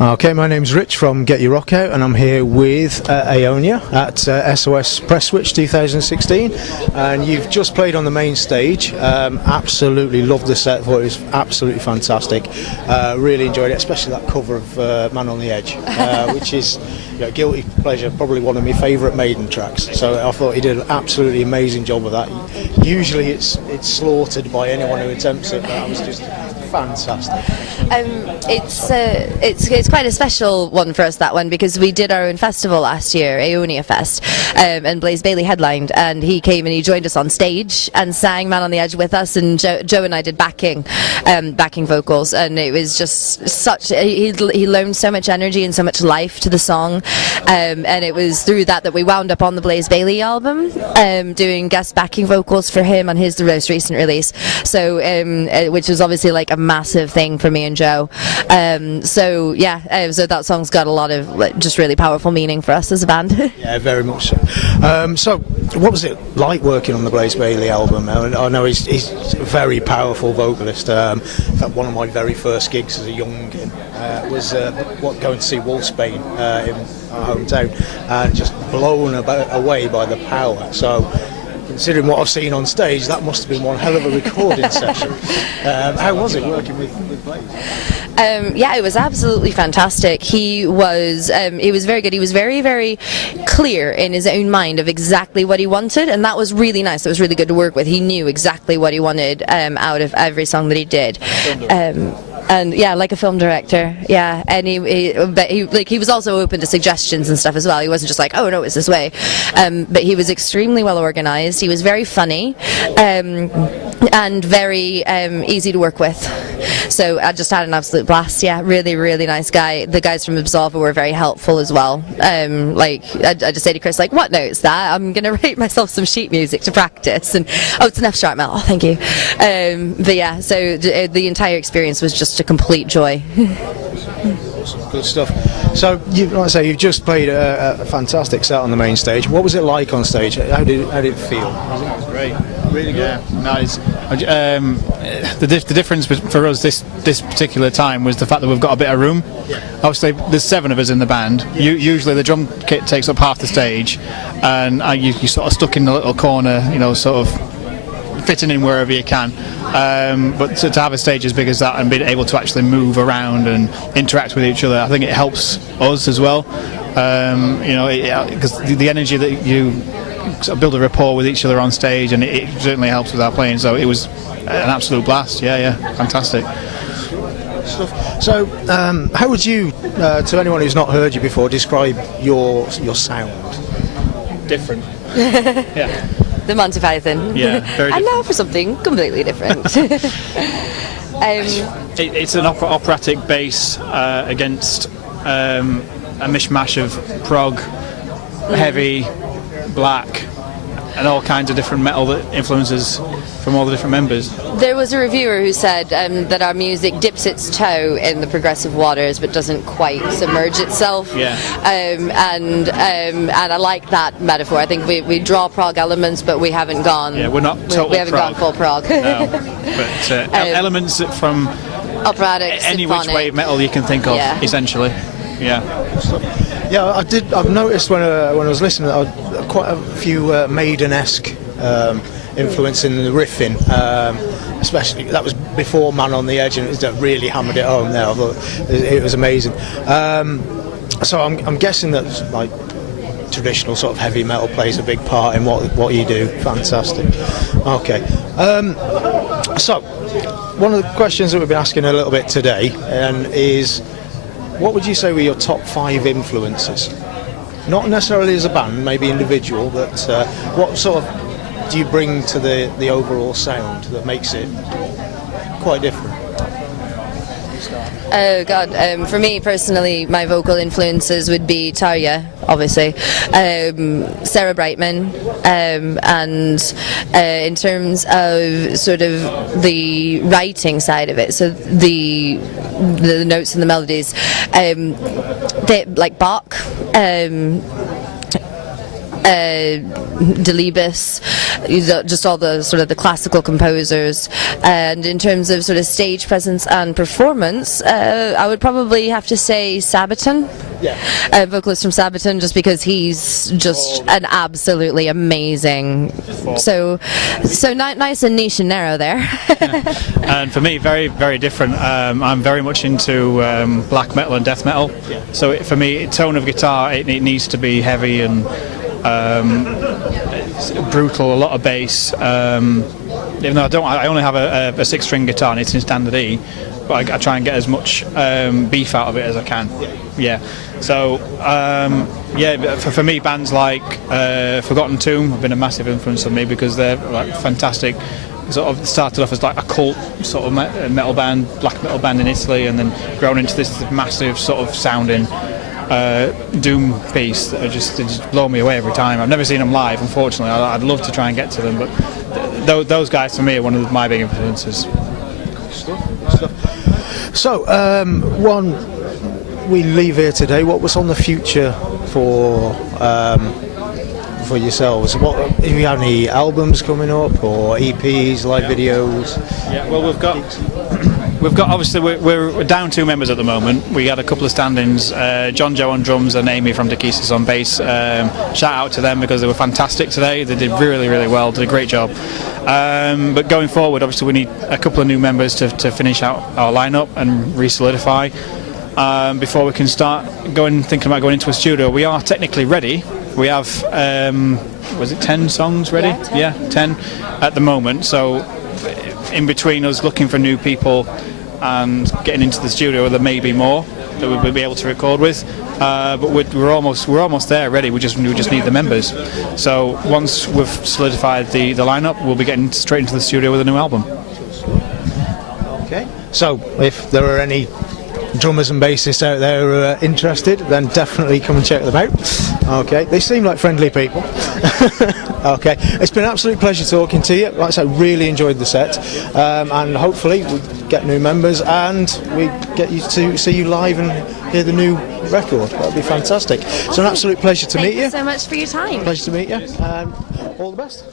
Okay, my name's Rich from Get Your Rock Out, and I'm here with Aonia at SOS Press Switch 2016, and you've just played on the main stage. Absolutely loved the set, thought it was absolutely fantastic. Really enjoyed it, especially that cover of Man on the Edge, which is guilty pleasure, probably one of my favourite Maiden tracks. So I thought he did an absolutely amazing job of that. Usually it's slaughtered by anyone who attempts it, but that was just fantastic. It's quite a special one for us, that one, because we did our own festival last year, Aonia Fest, and Blaze Bailey headlined, and he came and he joined us on stage and sang Man on the Edge with us, and Joe and I did backing vocals, and it was just such, he loaned so much energy and so much life to the song, and it was through that we wound up on the Blaze Bailey album, doing guest backing vocals for him on his most recent release, so which was obviously like a massive thing for me and Joe. So that song's got a lot of just really powerful meaning for us as a band. Yeah, very much so. So what was it like working on the Blaze Bailey album? I know he's a very powerful vocalist. In fact, one of my very first gigs as a youngin was going to see Wolfsbane in our hometown, and just blown away by the power. So considering what I've seen on stage, that must have been one hell of a recording session. How was it working with Blaze? Yeah, it was absolutely fantastic. He was very good. He was very, very clear in his own mind of exactly what he wanted, and that was really nice. It was really good to work with. He knew exactly what he wanted out of every song that he did. And yeah, like a film director, yeah. And he was also open to suggestions and stuff as well. He wasn't just like, oh no, it's this way. But he was extremely well organised. He was very funny, and very easy to work with. So I just had an absolute blast. Yeah, really, really nice guy. The guys from Absolver were very helpful as well. I just say to Chris, like, what note's that? I'm going to write myself some sheet music to practice. And it's an F sharp Mel. Oh, thank you. But yeah, so the entire experience was just a complete joy. Awesome, good stuff. So, like I say, you've just played a fantastic set on the main stage. What was it like on stage? How did it feel? It was great, really good. Yeah, nice. The difference for us this particular time was the fact that we've got a bit of room. Yeah. Obviously, there's 7 of us in the band. Yeah. Usually, the drum kit takes up half the stage, and you're sort of stuck in a little corner, sort of fitting in wherever you can. But to have a stage as big as that and being able to actually move around and interact with each other, I think it helps us as well. Because the energy that you sort of build a rapport with each other on stage, and it certainly helps with our playing. So it was an absolute blast. Yeah, fantastic. So, how would you, to anyone who's not heard you before, describe your sound? Different. Yeah. The Monty Python. Yeah, very different. And now for something completely different. It's an operatic bass against a mishmash of prog, heavy, black, and all kinds of different metal that influences from all the different members. There was a reviewer who said that our music dips its toe in the progressive waters but doesn't quite submerge itself. Yeah. And I like that metaphor. I think we draw prog elements, but we haven't gone. Yeah, we're not total We haven't prog. gone full prog. No, but elements from operatic, any symphonic. which way of metal you can think of, essentially. Yeah. Yeah, I've noticed when I was listening, quite a few Maiden-esque influence in the riffing, especially that was before Man on the Edge, and it really hammered it home there. I thought it was amazing. So I'm guessing that like traditional sort of heavy metal plays a big part in what you do. Fantastic. Okay. So one of the questions that we've been asking a little bit today is, what would you say were your top 5 influences? Not necessarily as a band, maybe individual, but what sort of do you bring to the overall sound that makes it quite different? Oh God, for me personally, my vocal influences would be Tarja, obviously, Sarah Brightman, and in terms of sort of the writing side of it, so the notes and the melodies, like Bach, Delibes, just all the sort of the classical composers. And in terms of sort of stage presence and performance, I would probably have to say Sabaton, vocalist from Sabaton, just because he's just an absolutely amazing. So nice and niche and narrow there. And for me, very, very different. I'm very much into black metal and death metal. So for me, tone of guitar, it needs to be heavy and brutal, a lot of bass. Even though I only have a 6-string guitar and it's in standard E, but I try and get as much beef out of it as I can. So for me, bands like Forgotten Tomb have been a massive influence on me because they're like fantastic. Sort of started off as like a cult sort of metal band, black metal band in Italy, and then grown into this massive sort of sounding doom piece that they just blow me away every time. I've never seen them live, unfortunately. I'd love to try and get to them, but those guys for me are one of my big influences. So, one we leave here today. What was on the future for yourselves? What have you had any albums coming up or EPs, live videos? Yeah, well, we've got obviously we're down 2 members at the moment. We had a couple of stand-ins, John Joe on drums and Amy from Dekesis on bass. Shout out to them because they were fantastic today. They did really, really well, did a great job. But going forward, obviously we need a couple of new members to finish out our lineup and re-solidify before we can start thinking about going into a studio. We are technically ready. We have, was it 10 songs ready? Yeah, 10 at the moment. So in between us looking for new people and getting into the studio, there may be more that we'll be able to record with. But we're almost there, ready. We just need the members. So once we've solidified the lineup, we'll be getting straight into the studio with a new album. Okay. So if there are any drummers and bassists out there who are interested, then definitely come and check them out. Okay, they seem like friendly people. Okay, it's been an absolute pleasure talking to you. Like I said, really enjoyed the set, and hopefully we get new members and we get you to see you live and hear the new record. That would be fantastic. It's an absolute pleasure to meet you. Thank you so much for your time. Pleasure to meet you, and all the best.